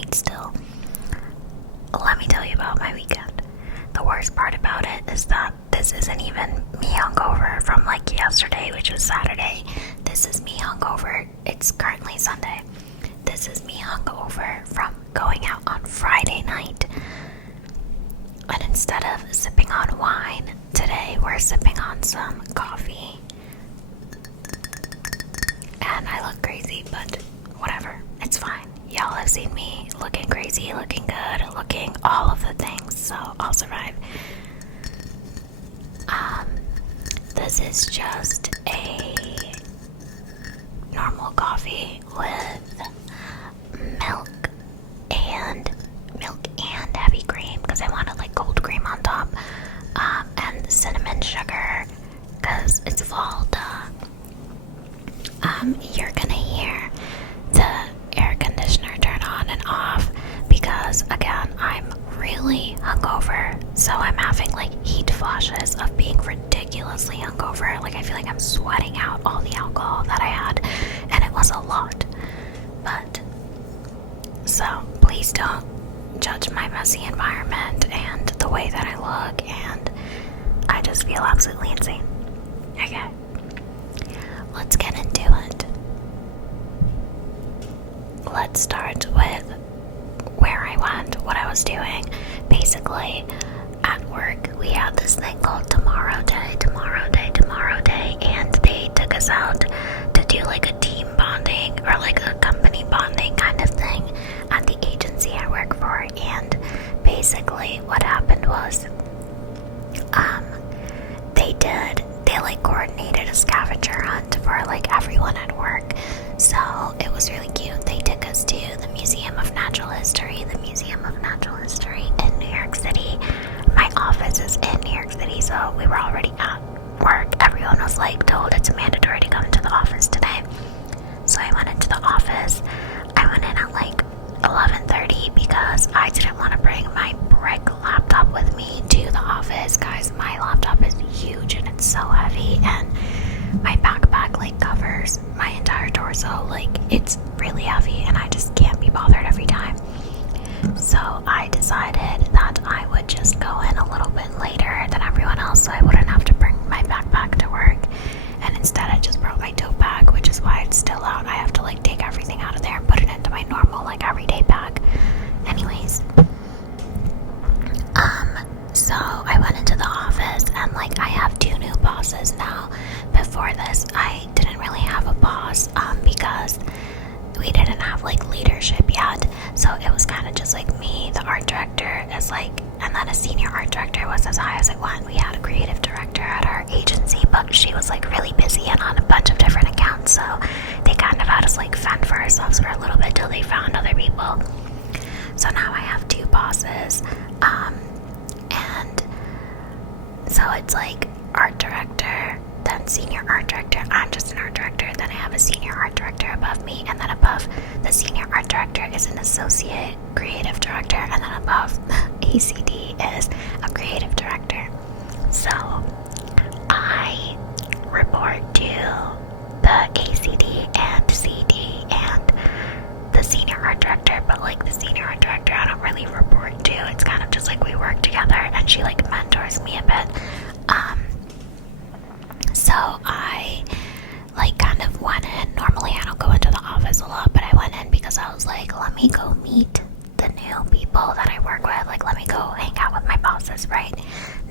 night still. Let me tell you about my weekend. The worst part about it is that this isn't even me hungover from like yesterday, which was Saturday. This is me hungover. It's currently Sunday. This is me hungover from going out on Friday night. And instead of sipping on wine, today we're sipping on some coffee. And I look crazy, but whatever. It's fine. Y'all have seen me looking crazy, looking good, looking all of the things, so I'll survive. This is just a normal coffee with milk and heavy cream because I wanted like cold cream on top, and cinnamon sugar because it's fall. You're gonna hear the air conditioner turn on and off because again I'm really hungover, so I'm having like heat flashes of being ridiculously hungover. Like I feel like I'm sweating out all the alcohol that I had, and it was a lot. But so please don't judge my messy environment and the way that I look, and I just feel absolutely insane. Okay, let's get into it. Let's start with where I went, what I was doing. Basically, at work, we had this thing called Tomorrow Day, and they took us out to do like a team bonding or like a company bonding kind of thing at the agency I work for. And basically, what happened was, they like coordinated a scavenger hunt for like everyone at work. So it was really cute. They took us to the Museum of Natural History in New York City. My office is in New York City, so we were already at work. Everyone was like told it's mandatory to come into the office today. So I went into the office. I went in at like 11:30 because I didn't want to bring my brick laptop with me to the office. Guys, my laptop is huge and it's so heavy, and my backpack like covers my entire torso. Like it's really heavy and I just can't be bothered every time. So I decided that I would just go in a little bit later than everyone else so I wouldn't have to bring my backpack to work. And instead I just brought my tote bag, which is why it's still out. I have to like take everything out of there and put it into my normal like everyday bag. Anyways, so I went into the office and like I have 2 new bosses now. Before this, I didn't really have a boss because we didn't have like leadership yet. So it was kind of just like me, the art director is like, and then a senior art director was as high as it went. We had a creative director at our agency, but she was like really busy and on a bunch of different accounts. So they kind of had us like fend for ourselves for a little bit till they found other people. So now I have 2 bosses. And so it's like art director, then senior art director. I'm just an art director. Then I have a senior art director above me, and then above the senior art director is an associate creative director, and then above ACD is a creative director. So I report to the ACD and CD and the senior art director, but like the senior art director I don't really report to. It's kind of just like we work together and she like mentors me a bit. So I like kind of went in. Normally I don't go into the office a lot, but I went in because I was like, let me go meet the new people that I work with. Like, let me go hang out with my bosses, right?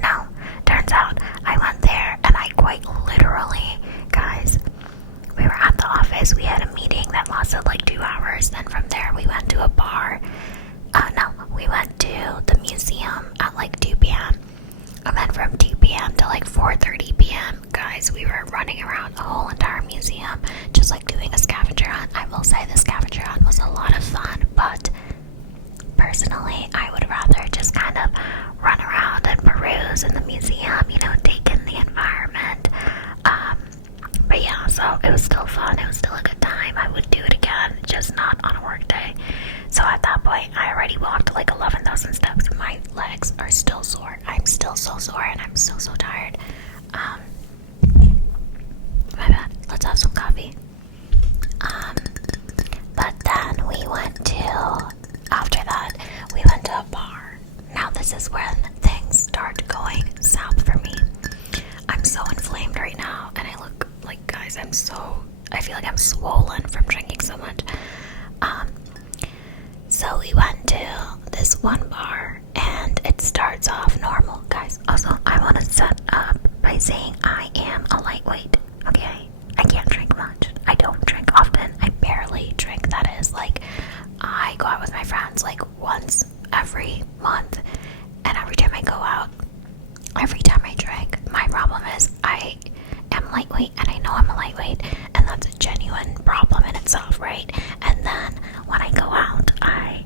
No, turns out I went there and I quite literally, guys, we were at the office. We had a meeting that lasted like 2 hours. Then from there we went to a bar. We went to the museum at like 2 p.m. And then from 2 p.m. to like 4:30 p.m., guys, we were running around the whole entire museum, just like doing a scavenger hunt. I will say the scavenger hunt was a lot of fun, but personally, I would rather just kind of run around and peruse in the museum, you know, take in the environment. But yeah, so it was still fun. It was still a good time. I would do it again, just not on a work day. So at that point, I already walked like 11,000 steps. My legs are still sore. I'm still so sore and I'm so tired. My bad. Let's have some coffee. But then we went to, I feel like I'm swollen from drinking so much. So we went to this one bar, and it starts off normal, guys. Also, I want to set up by saying I am a lightweight, okay? I can't drink much. I don't drink often. I barely drink. That is, like, I go out with my friends, like, once every month, and every time I go out, every time I drink, my problem is I am lightweight, and I know I'm a lightweight, and that's a genuine problem in itself, right? And then when I go out, I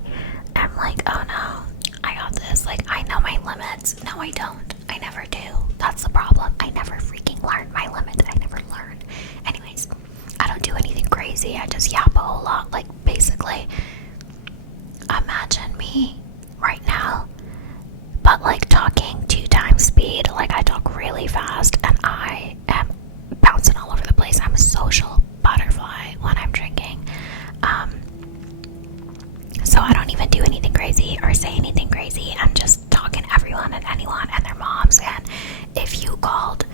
am like, oh no, I got this. Like, I know my limits. No, I don't. I never do. That's the problem. I never freaking learn my limits. I never learn. Anyways, I don't do anything crazy. I just yap a whole lot. Like, basically, imagine me right now, but like talking 2 times speed. Like, I talk really fast, and I am bouncing all over the place. I'm a social butterfly when I'm drinking. So I don't even do anything crazy or say anything crazy. I'm just talking to everyone and anyone and their moms. And if you called,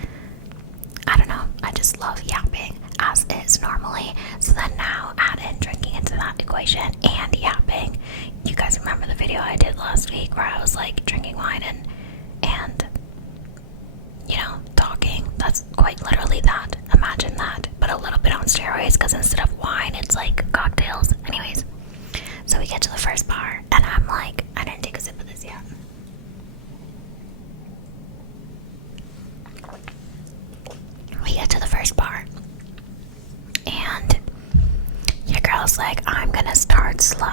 I don't know, I just love yapping as is normally. So then now add in drinking into that equation and yapping. You guys remember the video I did last week where I was like drinking wine and you know, talking? That's quite literally that. Imagine that, but a little bit on steroids, because instead of wine, it's like cocktails. Anyways, so we get to the first bar, and I'm like, I didn't take a sip of this yet. We get to the first bar, and your girl's like, I'm gonna start slow.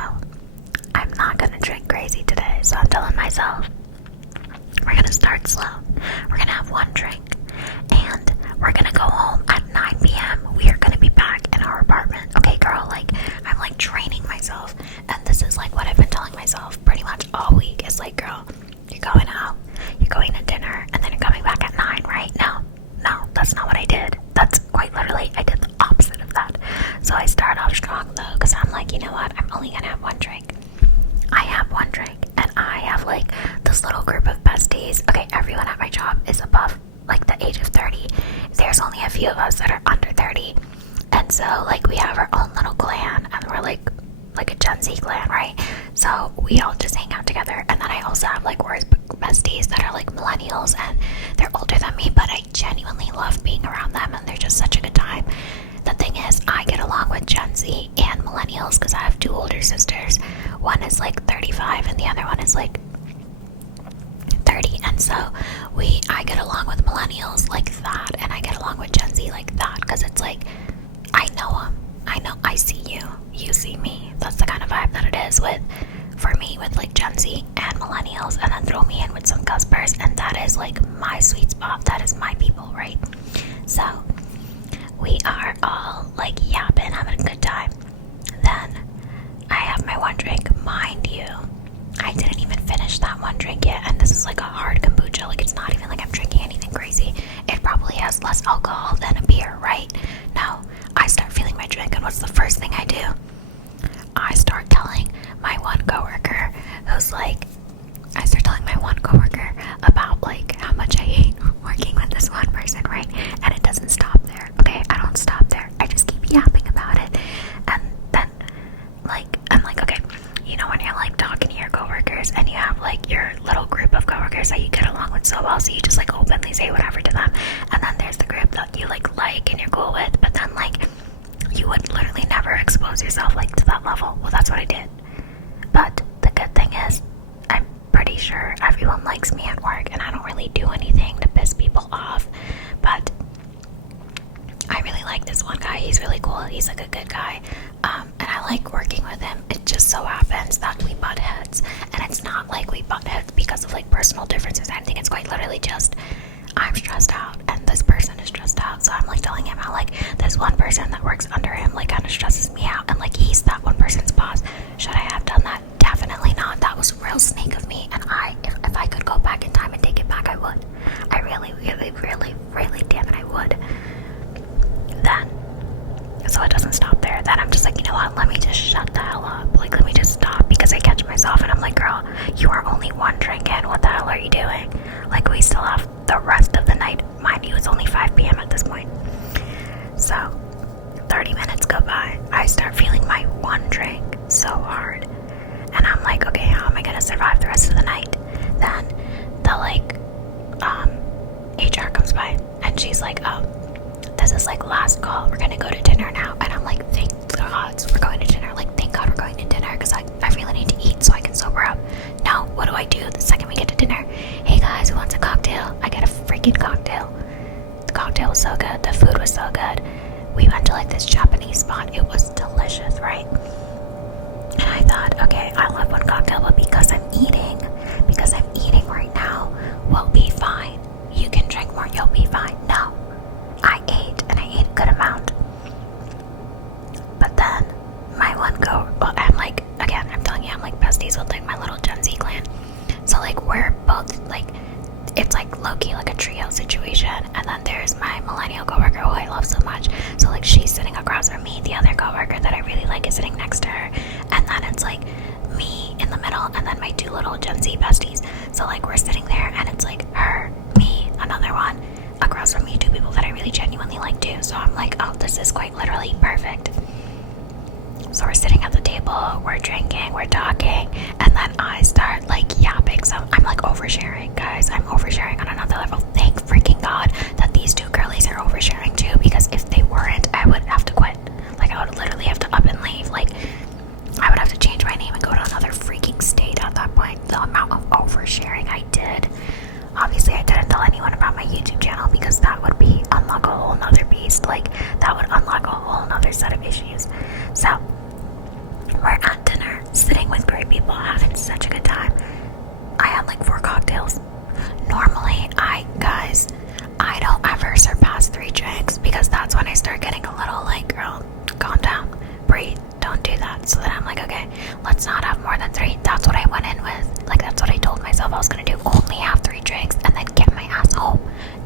I'm not gonna drink crazy today, so I'm telling myself, we're gonna start slow. We're gonna have one drink, and we're gonna go home at 9 p.m. We are gonna be back in our apartment. Okay, girl, like, I'm like training myself, and this is like what I've been telling myself pretty much all week. It's like, girl, you're going out, you're going to dinner, and then you're coming back at 9, right? No, that's not what I did. That's quite literally, I did the opposite of that. So I start off strong though, because I'm like, you know what, I'm only gonna have one drink. I have one drink, and I have like this little group of besties. Okay, everyone at my job is above like the age of 30. There's only a few of us that are under 30, and so like we have our own little clan, and we're like a Gen Z clan, right? So we all just hang out together. And then I also have like work besties that are like millennials, and they're older than me, but I genuinely love being around them, and they're just such a good time. The thing is, I get along with Gen Z and millennials because I have 2 older sisters. One is like 35 and the other one is like 30, and so I get along with millennials like that, and I get along with Gen Z like that, because it's like, I know them, I see you, you see me. That's the kind of vibe that it is for me with like Gen Z and millennials, and then throw me in with some cuspers, and that is like my sweet spot. That is my people, right? So we are all like yapping, having a good time. Then I have my one drink. Mind you, I didn't even finish that one drink yet, and this is like a hard kombucha. Like, it's not even like I'm drinking anything crazy. It probably has less alcohol than a beer, right? No, I start feeling my drink, and what's the first thing I do? I start telling my one coworker about like how much I hate working with this one person, right? And it doesn't stop there. Okay, I don't stop there. I just keep yapping about it, and then like I'm like, okay, you know when you're like talking to your coworkers and you have like your little group of coworkers that you get along with so well, so you just like openly say whatever to them, and then there's the group that you like and you're cool with, but then like you would literally never expose yourself like to that level. Well, that's what I did. But the good thing is, I'm pretty sure everyone likes me at work, and I don't really do anything to piss people off. But I really like this one guy. He's really cool. He's like a good guy, and I like working with him. It just so happens that we butt heads, and it's not like we butt heads because of like personal differences. I think it's quite literally just I'm stressed out and this person is stressed out, so I'm like telling him how like this one person that works under him like kind of stresses me out, and like he's that one person's boss. Should I have done that? Definitely not. That was a real snake of me, and if I could go back in time and take it back, I would. I really damn it, I would. Then so it doesn't stop there. Then I'm just like, you know what, let me just shut the hell up. Like, let me just stop, because I catch myself and I'm like, girl, you are only one drink in. What the hell are you doing? Like, we still have the rest of the night. Mind you, it's only 5 p.m. at this point. So 30 minutes go by. I start feeling my one drink so hard. And I'm like, okay, how am I gonna survive the rest of the night? Then the HR comes by and she's like, oh, this is like last call. We're gonna go to dinner now. And I'm like, thank God we're going to dinner. Like, thank God we're going to dinner because I really need to eat so I can sober up. No, what do I do the second we get to dinner? Hey guys, who wants a cocktail? I get a freaking cocktail. The cocktail was so good. The food was so good. We went to like this Japanese spot. It was delicious, right? And I thought, okay, I'll have one cocktail, but because I'm eating right now, we'll be fine. You can drink more, you'll be fine. No, I ate, and I ate a good amount. But then, I'm like, again, I'm telling you, I'm like besties with like my little Gen Z clan. So like, we're both like, it's like low-key like a trio situation, and then there's my millennial coworker who I love so much. So like, she's sitting across from me. The other coworker that I really like is sitting next to her, and then it's like me in the middle, and then my two little Gen Z besties. So like, we're sitting there, and it's like her, me, another one, across from me, two people that I really genuinely like too. So I'm like, oh, this is quite literally perfect. So we're sitting at the table, we're drinking, we're talking, and then I start like yapping. So I'm like oversharing, guys. I'm oversharing on another level. Thank freaking God that these two girlies are oversharing too, because if they weren't, I would have to quit. Like, I would literally have to up and leave. Like, I would have to change my name and go to another freaking state at that point. The amount of oversharing I did. Obviously, I didn't tell anyone about my YouTube channel because that would be unlock a whole nother beast. Like, that would unlock a whole nother set of issues. So, we're at dinner, sitting with great people, having such a good time. I had like 4 cocktails. Normally, I don't ever surpass 3 drinks because that's when I start getting a little like, girl, calm down, breathe, don't do that. So then I'm like, okay, let's not have more than 3. That's what I went in with. Like, that's what I told myself I was gonna do. Only have 3 drinks and then get my ass home.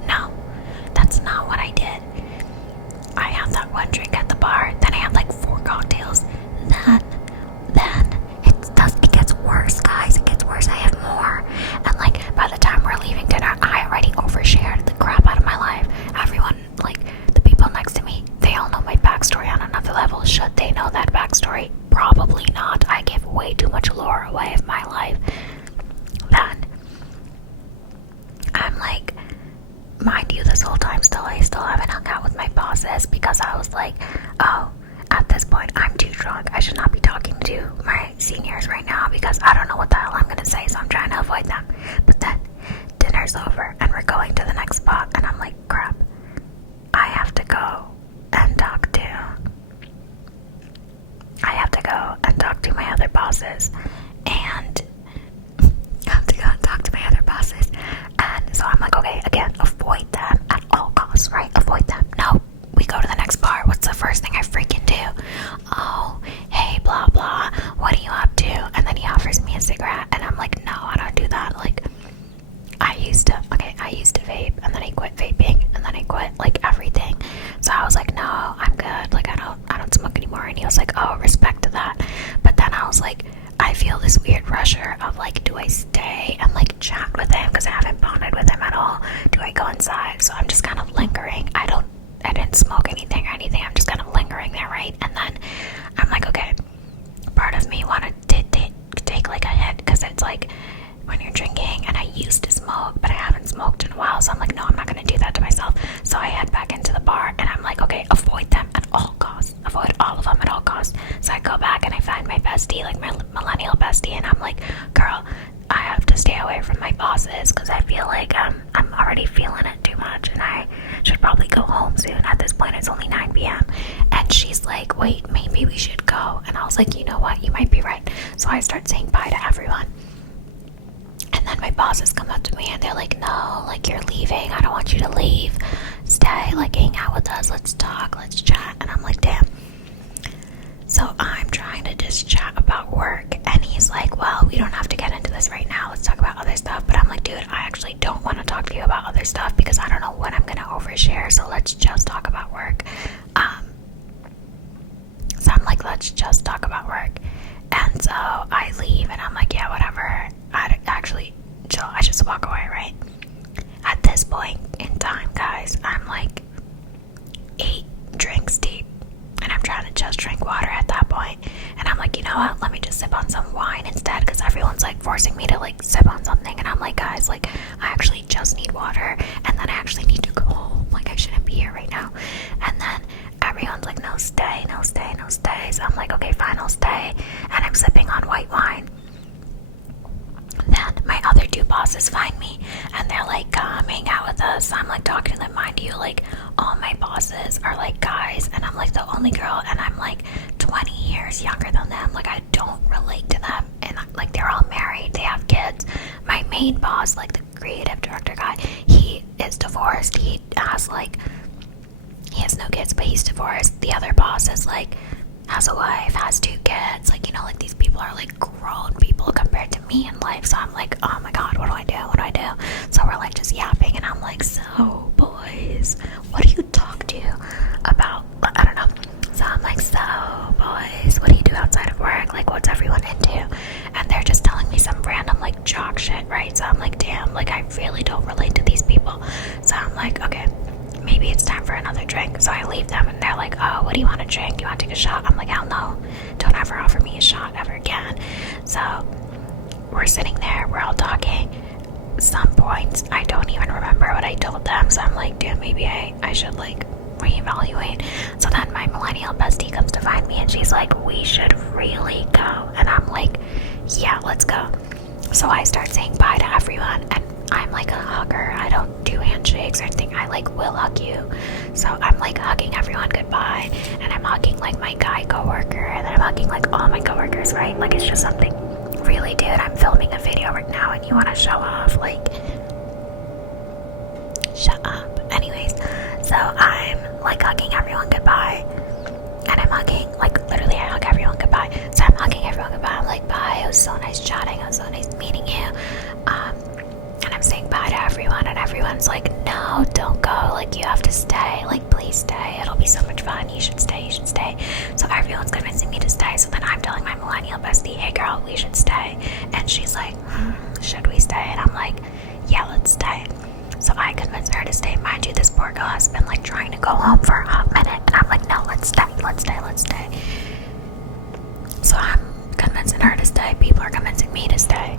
No, that's not what I did. I had that 1 drink at the bar, then I had like 4 cocktails. Then it gets worse, guys. It gets worse. I have more. And like, by the time we're leaving dinner, I already overshared the crap out of my life. Everyone, like the people next to me, they all know my backstory on another level. Should they know that backstory? Probably not. I give way too much lore away of my life. Then I'm like, mind you, this whole time I still haven't hung out with my bosses because I was like, oh, at this point, I'm too drunk. I should not be talking to my seniors right now because I don't know what the hell I'm going to say, so I'm trying to avoid them. But then, dinner's over, and we're going to the next spot, and I'm like, crap. I have to go and talk to my other bosses. And I have to go and talk to my other bosses. And so I'm like, okay, again, avoid them at all costs, right? Avoid them. No. We go to the next bar. What's the first thing I freaking do? Oh, hey, blah, blah. What are you up to? And then he offers me a cigarette. And I'm like, no, I don't do that. Like, I used to vape. And then I quit vaping. And then I quit, like, everything. So I was like, no, I'm good. Like, I don't smoke anymore. And he was like, oh, respect to that. But then I was like, I feel this weird pressure of, like, do I stay and, like, chat with him? Because I haven't bonded with him at all. Do I go inside? So I'm just kind of lingering. I didn't smoke anything or anything. I'm just kind of lingering there, right? And then I'm like, okay, part of me wanted to take like a hit because it's like when you're drinking, and I used to smoke, but I haven't smoked in a while. So I'm like, no, I'm not going to do that to myself. So I head back into the bar, and I'm like, okay, avoid them at all costs. Avoid all of them at all costs. So I go back, and I find my bestie, like my millennial bestie, and I'm like, girl, I have to stay away from my bosses because I feel like I'm already feeling it too much, and I should probably go home soon. At this point, it's only 9 p.m. And she's like, wait, maybe we should go. And I was like, you know what? You might be right. So I start saying bye to everyone. And then my bosses come up to me and they're like, no, like, you're leaving. I don't want you to leave. Stay, like, hang out with us. Let's talk. Let's chat. And I'm like, damn. So I'm trying to just chat about work. And he's like, well, we don't have to get into this right now. Let's talk about other stuff. But I'm like, dude, I actually don't want to talk to you about other stuff because I don't know when I'm going to overshare. So let's just talk about work. So I'm like, let's just talk about work. And so I leave and I'm like, yeah, whatever. I just walk away, right? At this point in time, guys, I'm like 8 drinks deep. like forcing me to like sip on something, and I'm like, guys, like I actually just need water, and then I actually need to go home. Like I shouldn't be here right now. And then everyone's like, no, stay, no, stay, no, stay. So I'm like, okay, fine, I'll stay. And I'm sipping on white wine. Then my other two bosses find me, and they're like, come hang out with us. I'm like talking to them. Mind you, like all my bosses are like guys, and I'm like the only girl, and I'm like 20 years younger than them. Like I don't relate to them, and like they're all married, they have kids. My main boss, like the creative director guy, he is divorced. He has no kids, but he's divorced. The other boss is like has a wife, has 2 kids. Like, you know, like these people are like grown people compared to me in life. So I'm like, oh my god, what do I do? What do I do? So we're like just yapping, and I'm like, so boys, what do you talk to about? I don't know. So I'm like, so boys, what do you do outside of work? Like, what's everyone into? And they're just telling me some random like jock shit, right? So I'm like, damn, like I really don't relate to these people. So I'm like, okay, maybe it's time for another drink. So I leave them, and they're like, oh, what do you want to drink? Do you want to take a shot? I'm like, hell no, don't ever offer me a shot ever again. So we're sitting there, we're all talking. Some points I don't even remember what I told them, so I'm like, dude, maybe I should like reevaluate. So then my millennial bestie comes to find me, and she's like, we should really go. And I'm like, yeah, let's go. So I start saying bye to everyone, and I'm like a hugger. I don't do handshakes or anything. I like will hug you. So I'm like hugging everyone goodbye, and I'm hugging like my guy coworker, and then I'm hugging like all my coworkers, right? Like it's just something. Really, dude, I'm filming a video right now, and you want to show off? Like, shut up. Anyways, so I'm like hugging everyone goodbye, and I'm hugging, like literally I hug everyone goodbye. So I'm hugging everyone goodbye. I'm like, bye, it was so nice chatting, it was so nice meeting you. And I'm saying bye to everyone, and everyone's like, no, don't go, like you have to stay, like please stay, it'll be so much fun, you should stay, you should stay. So everyone's convincing me to stay. So then I'm telling my millennial bestie, hey girl, we should stay. And she's like, should we stay? And I'm like, yeah, let's stay. So I convinced her to stay. Mind you, this poor girl has been like trying to go home for a hot minute, and I'm like, no, let's stay, let's stay, let's stay. So I'm convincing her to stay. People are convincing me to stay.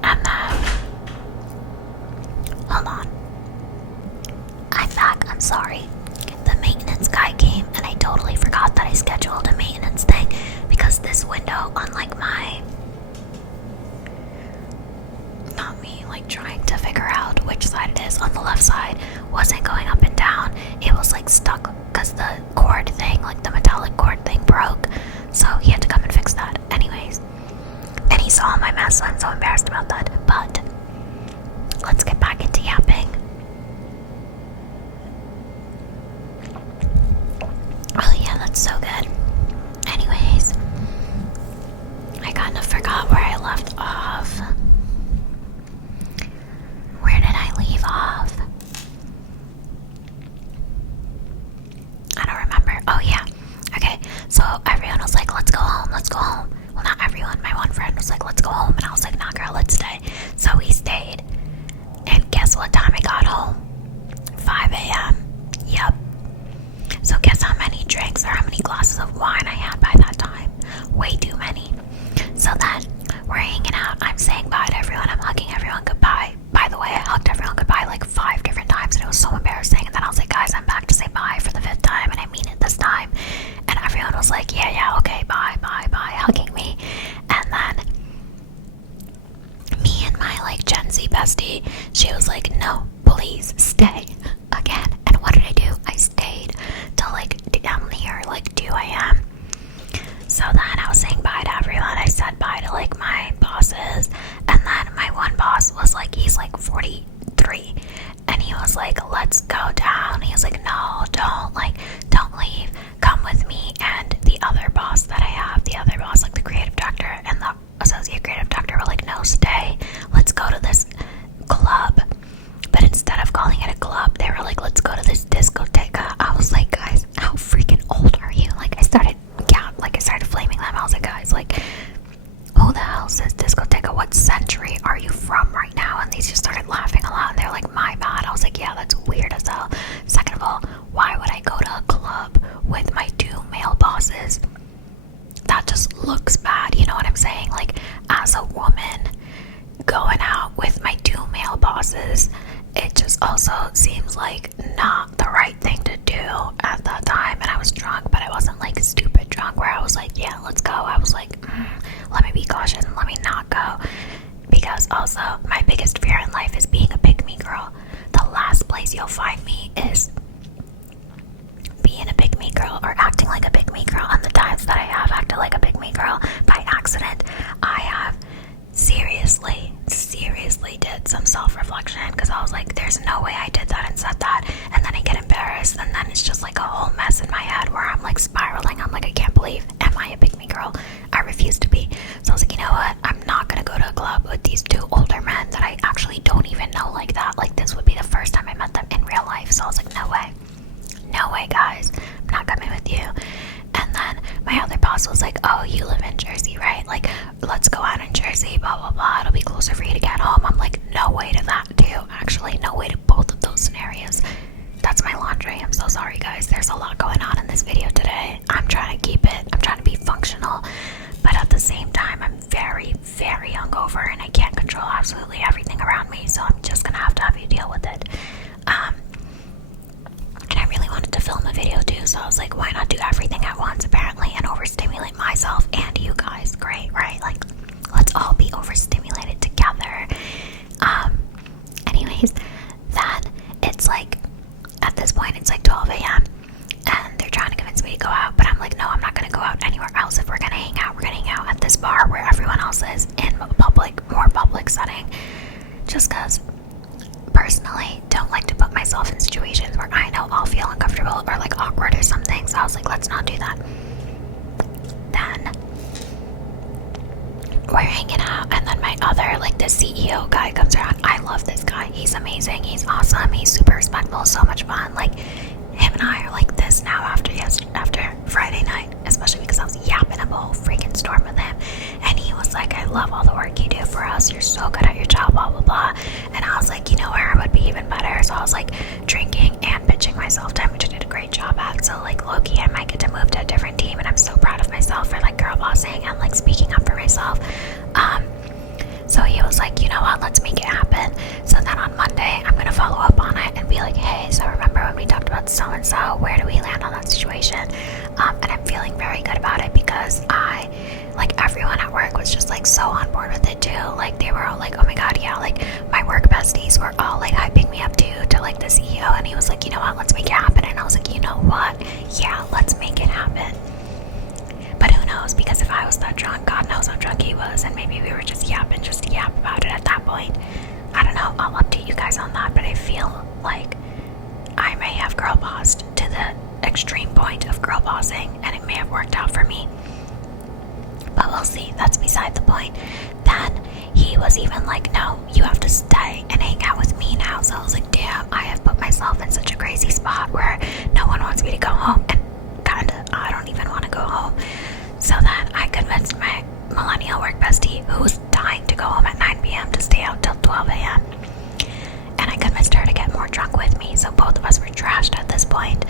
And then, hold on, I'm back, I'm sorry. The maintenance guy came, and I totally forgot that I scheduled a maintenance thing, because this window on like my, not me like trying to figure out which side it is, on the left side wasn't going up and down. It was like stuck because the cord thing, like the metallic cord thing, broke. So he had to come and fix that. Anyways, and he saw my mess, so I'm so embarrassed about that. But let's get back into yapping. Oh yeah, that's so good. Anyways, I kind of forgot where I left off. Where did I leave off? I don't remember. Oh yeah. Okay, so everyone was like, let's go home, let's go home. Well, not everyone. My one friend was like, let's go home. And I was like, nah, girl, let's stay. So we stayed. And guess what time I got home? 5 a.m. Yep. So guess how many drinks or how many glasses of wine I had by that time? Way too many. So then we're hanging out. I'm saying bye to everyone. I'm hugging everyone goodbye. By the way, I hugged everyone goodbye like 5 different times, and it was so embarrassing. And then I was like, guys, I'm back to say bye for the 5th time, and I mean it this time. And everyone was like, yeah, okay, bye, bye, bye, hugging me. And then me and my like Gen Z bestie, she was like, no, please stay again. And what did I do? I stayed till like down near like 2 a.m. So then I was saying bye to everyone. I said bye to like my bosses, and then my because also my biggest fear in life is being a pick me girl. The last place you'll find me is being a pick me girl or acting like a pick me girl. And the times that I have acted like a pick me girl by accident, I have seriously did some self-reflection, because I was like, there's no way I did that and said that, and then I get embarrassed, and then it's just like a whole mess in my head where I'm like spiraling. I'm like, I can't believe, am I a pick me girl? I refuse to be. So I was like, you know what, I'm not gonna go to a club with these two older men that I actually don't even know like that. Like, this would be the first time I met them in real life. So I was like, no way guys, I'm not coming with you. And then my other boss was like, oh, you live in Jersey, right? Like, let's go out in Jersey, blah, blah, blah. It'll be closer for you to get home. I'm like, no way to that, too. Actually, no way to both of those scenarios. That's my laundry. I'm so sorry, guys. There's a lot going on in this video today. I'm trying to be functional. But at the same time, I'm very hungover, and I can't control absolutely everything around me. So I'm just going to have you deal with it. And I really wanted to film a video too, so I was like, why not do everything at once, apparently, and overstimulate myself and you guys. Great, right? Like, let's all be overstimulated together. Anyways, then it's like, at this point, it's like 12 a.m. and they're trying to convince me to go out, but I'm like, no, I'm not gonna go out anywhere else. If we're gonna hang out, we're gonna hang out at this bar where everyone else is, in a more public setting. Just cause personally don't like to put myself in situations where I know I'll feel uncomfortable or like awkward or something. So I was like, let's not do that. Then we're hanging out, and then my other, like, the CEO guy comes around. I love this guy. He's amazing. He's awesome. He's super respectful. So much fun. Like, him and I are like this now after Friday night, especially because I was yapping up a whole freaking storm with him. And he was like, I love all the work you do for us. You're so good at your job, blah, blah, blah. And I was like, you know where I would be even better? So I was like drinking and pitching myself to him, which I did a great job at. So like, low-key, I might get to move to a different team, and I'm so proud of myself for like girl bossing and like speaking up for myself. So he was like, you know what, let's make it happen. So then on Monday, I'm gonna follow up on it and be like, hey, so remember when we talked about so-and-so, where do we land on that situation? And I'm feeling very good about it, because everyone at work was just like so on board with it too. Like, they were all like, oh my god, yeah, like my work besties were all like hyping me up too, to like the CEO, and he was like, you know what, let's make it happen. And I was like, you know what, yeah, let's make it happen. But who knows, because if I was that drunk, God knows how drunk he was, and maybe we were just yap about it at that point. I don't know, I'll update you guys on that, but I feel like I may have girl bossed to the extreme point of girl bossing, and it may have worked out for me. But we'll see, that's beside the point. Then he was even like, no, you have to stay and hang out with me now. So I was like, damn, I have put myself in such a crazy spot where no one wants me to go home, and kinda, I don't even want to go home. So then I convinced my millennial work bestie, who was dying to go home at 9 p.m. to stay out till 12 a.m. And I convinced her to get more drunk with me, so both of us were trashed at this point.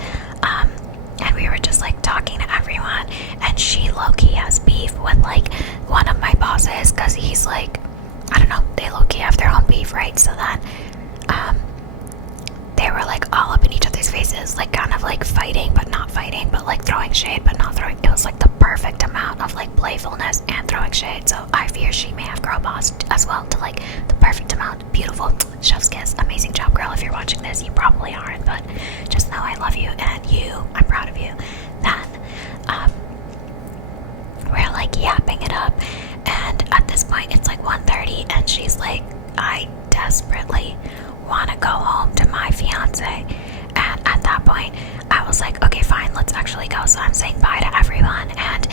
And we were just like talking to everyone, and she low-key has beef with like one of my bosses, because he's like, I don't know, they low-key have their own beef, right? So then they were like all up in each other's faces, like kind of like fighting but not fighting, but like throwing shade but not throwing. It was like the perfect amount of like playfulness and throwing shade. So I fear she may have girl bossed as well, to like the perfect amount. Beautiful, chef's kiss, amazing job, girl. If you're watching this, you probably aren't, but just know I love you, and I'm proud of you. Then we're like yapping it up, and at this point it's like 1:30, and she's like, I desperately want to go home to my fiance. And at that point I was like, okay, fine, let's actually go. So I'm saying bye to everyone, and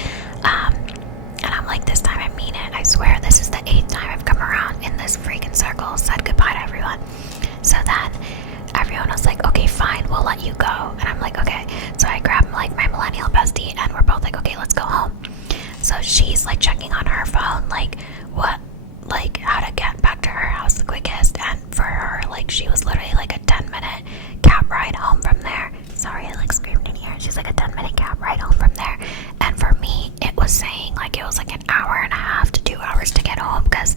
I'm like, this time I mean it. I swear this is the 8th time I've come around in this freaking circle, said goodbye to everyone. So then everyone was like, okay, fine, we'll let you go. And I'm like, okay. So I grabbed like my millennial bestie, and we're both like, okay, let's go home. So she's like checking on her phone, like how to get back to her house the quickest. And for her, like, she was literally like a 10-minute cab ride home from there. Sorry, I like screamed in here. She's like a 10-minute cab ride home from there. And for me, it was saying like it was like an hour and a half to 2 hours to get home, because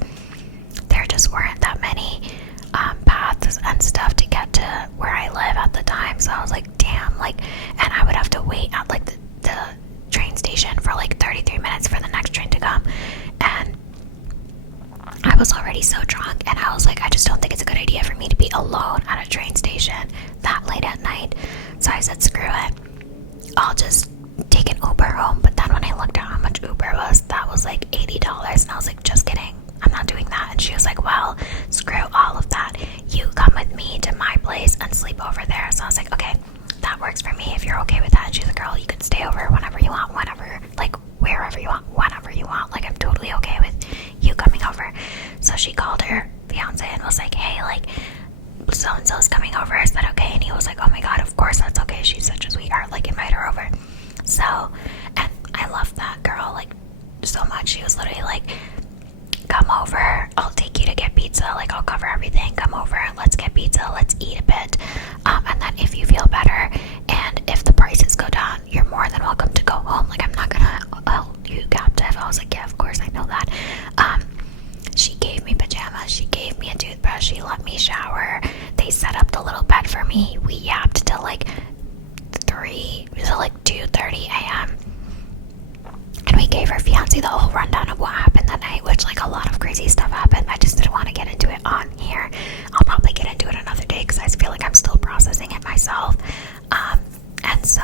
there just weren't that many paths and stuff to get to where I live at the time. So I was like, damn, like, and I would have to wait at like the train station for like 33 minutes for the next train to come. And I was already so drunk screw it, I'll just take an Uber home. But then when I looked at how much Uber was, that was like $80, and I was like, just kidding, I'm not doing that. And she was like, well, screw all of that, you come with me to my place and sleep over there. So I was like, okay, that works for me if you're okay with that. And she's like, girl, you can stay over whenever you want, whenever, like wherever you want, whenever you want, like I'm totally okay with you coming over. So she called her fiance and was like, hey, like so and so's coming over, is that okay? And he was like, oh my god, of course that's okay, she's such a sweetheart, like invite her over. So, and I love that girl like so much. She was literally like, come over, I'll take you to get pizza, like I'll cover everything, come over, let's get pizza, let's eat a bit, and then if you feel better and if the prices go down, you're more than welcome to go home, like I'm not gonna hold you captive. I was like, yeah, of course, I know that. She gave me pajamas, she gave me a toothbrush, she let me shower, they set up the little bed for me, we yapped till like 2:30 a.m. and we gave her fiance the whole rundown of what happened that night, which like a lot of crazy stuff happened. I just didn't want to get into it on here. I'll probably get into it another day because I feel like I'm still processing it myself. And so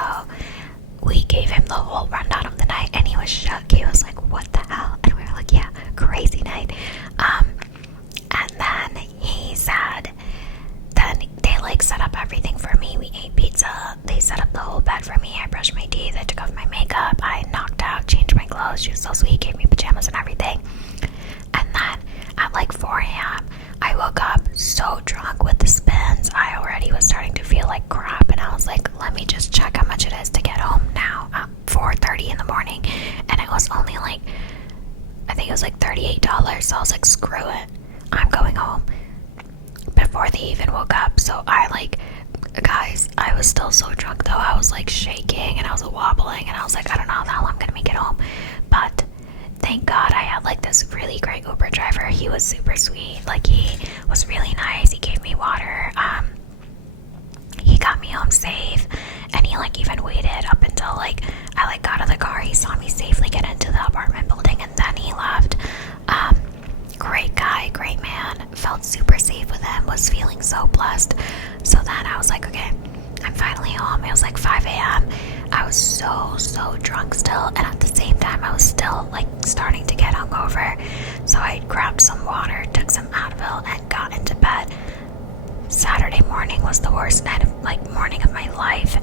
we gave him the whole rundown of the night, and he was shook. He was like, what the hell? And we were like, yeah, crazy night. And then he said, then they like set up everything for me. We ate pizza, they set up the whole bed for me, I brushed my teeth, I took off my makeup, I knocked out, changed my clothes. She was so sweet, gave me pajamas and everything. And then at like 4 a.m. I woke up so drunk with the spins, I already was starting to feel like crap, and I was like, let me just check how much it is to get home now at 4:30 in the morning. And it was only like, I think it was like $38. So I was like, screw it, I'm going home before they even woke up. So I like, guys, I was still so drunk though, I was like shaking and I was wobbling, and I was like, I don't know how long I'm gonna make it home. But thank God I had like this really great Uber driver. He was super sweet, like he was really nice, he gave me water, he got me home safe, and he like even waited up until like I like got out of the car. He saw me safely get into the apartment building, and then he left. Great guy, great man, felt super safe with him, was feeling so blessed. So then I was like, okay, I'm finally home. It was like 5 a.m. I was so drunk still, and at the same time I was still like starting to get hungover. So I grabbed some water, took some Advil, and got into bed. Saturday morning was the worst morning of my life.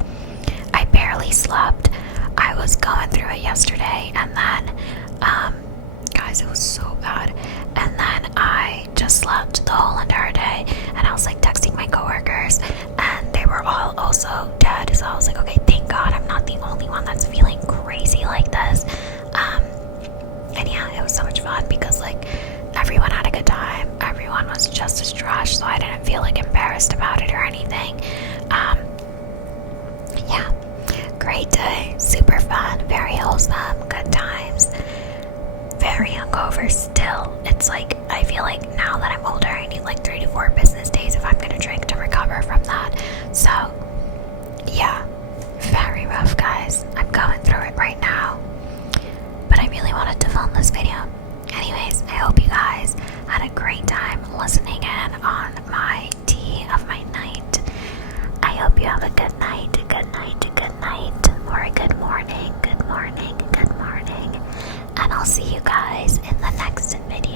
I barely slept. I was going through it yesterday, and then guys, it was so bad. And then I just slept the whole entire day, and I was like texting my coworkers, and they were all also dead. So I was like, okay, thank God I'm not the only one that's feeling crazy like this. And yeah, it was so much fun because like everyone had a good time, everyone was just as trash, so I didn't feel like embarrassed about it or anything. Yeah, great day, super fun, very wholesome, good times. Very hungover still. It's like, I feel like now that I'm older, I need like 3 to 4 business days if I'm gonna drink to recover from that. So, yeah, very rough, guys. I'm going through it right now. But I really wanted to film this video. Anyways, I hope you guys had a great time listening in on my tea of my night. I hope you have a good night, a good night, a good night, or a good morning, good morning, good morning. And I'll see you guys in the next video.